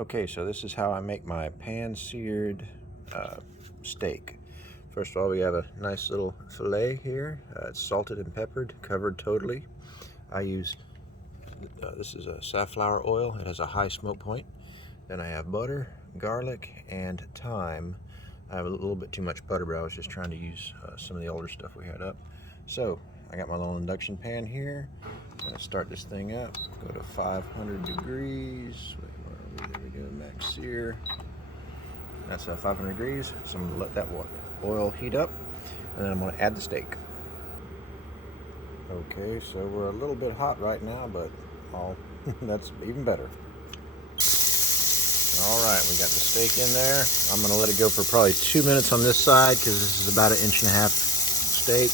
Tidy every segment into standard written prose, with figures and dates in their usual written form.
Okay, so this is how I make my pan-seared steak. First of all, we have a nice little fillet here. It's salted and peppered, covered totally. I use, this is a safflower oil. It has a high smoke point. Then I have butter, garlic, and thyme. I have a little bit too much butter, but I was just trying to use some of the older stuff we had up. So, I got my little induction pan here. I'm going to start this thing up. Go to 500 degrees. There we go, max sear. That's 500 degrees. So I'm going to let that oil heat up, and then I'm going to add the steak. Okay, so we're a little bit hot right now, but that's even better. All right, we got the steak in there. I'm going to let it go for probably 2 minutes on this side because this is about 1.5 inch steak,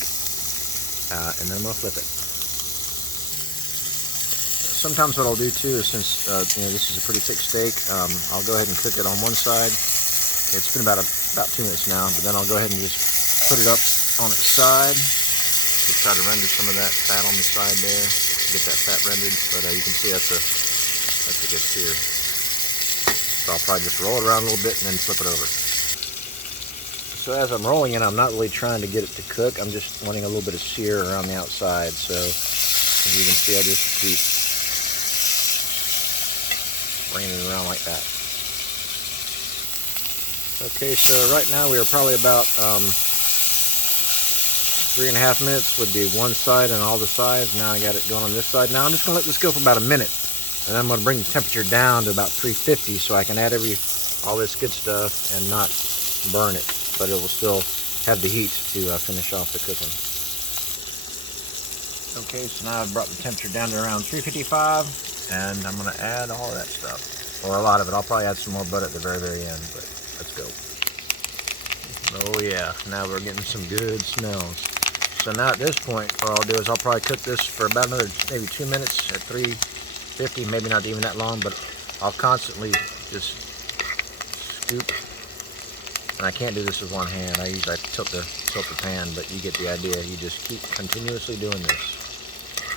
and then I'm going to flip it. Sometimes what I'll do too is, since this is a pretty thick steak, I'll go ahead and cook it on one side. It's been about 2 minutes now, but then I'll go ahead and just put it up on its side to try to render some of that fat on the side there, get that fat rendered. But you can see that's a good sear. So I'll probably just roll it around a little bit and then flip it over. So as I'm rolling it, I'm not really trying to get it to cook. I'm just wanting a little bit of sear around the outside. So as you can see, I just keep bringing it around like that. Okay, so right now we are probably about 3.5 minutes with the one side and all the sides. Now I got it going on this side. Now I'm just going to let this go for about a minute, and then I'm going to bring the temperature down to about 350 so I can add all this good stuff and not burn it, but it will still have the heat to finish off the cooking. Okay, so now I've brought the temperature down to around 355, and I'm going to add all of that stuff, or a lot of it. I'll probably add some more butter at the very end, but let's go. Oh yeah, now we're getting some good smells. So now at this point, what I'll do is I'll probably cook this for about another maybe 2 minutes at 350, maybe not even that long, but I'll constantly just scoop. And I can't do this with one hand. I usually tilt the pan, but you get the idea. You just keep continuously doing this.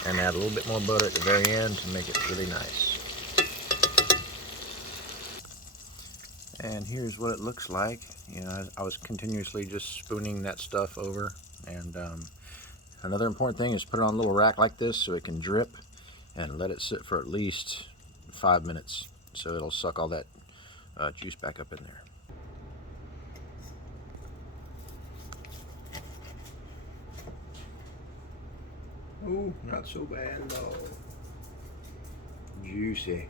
And add a little bit more butter at the very end to make it really nice. And here's what it looks like. You know, I was continuously just spooning that stuff over. And another important thing is put it on a little rack like this so it can drip, and let it sit for at least 5 minutes so it'll suck all that juice back up in there. Oh, not so bad at all. Juicy.